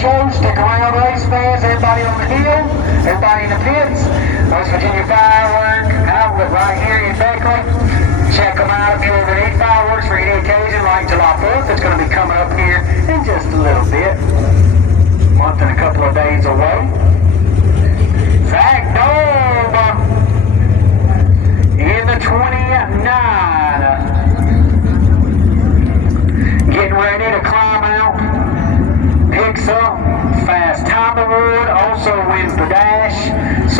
show. Stick around, race fans, everybody on the hill, everybody in the pits. West Virginia Firework Outlet right here in Beckley. Check them out if you ever need fireworks for any occasion like July 4th. It's going to be coming up here in just a little bit. A month and a couple of days away. Zach Dove in the 29. Getting ready to climb out. Picks up Fast Time Award. Also wins the dash.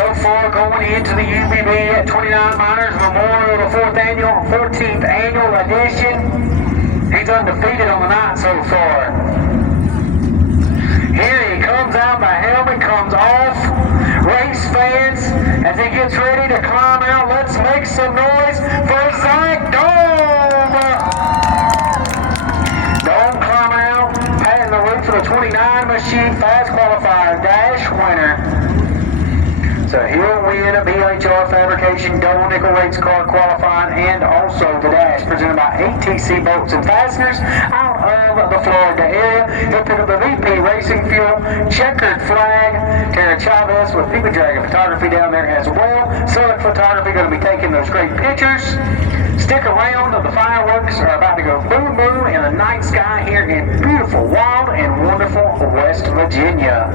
So far going into the UBB at 29 Miners Memorial, the 14th annual edition. He's undefeated on the night so far. Here he comes out, the helmet comes off. Race fans, as he gets ready to climb out, let's make some noise for Zach Dome. Dome climb out, patting the roof of the 29 machine, fast qualifier dash winner. So he'll win a BHR Fabrication double nickel race car qualifying and also the dash presented by ATC Bolts and Fasteners out of the Florida area. He'll pick up the VP Racing Fuel checkered flag. Tara Chavez with People Dragon Photography down there as well. Select Photography going to be taking those great pictures. Stick around, the fireworks are about to go boom boom in the night sky here in beautiful, wild, and wonderful West Virginia.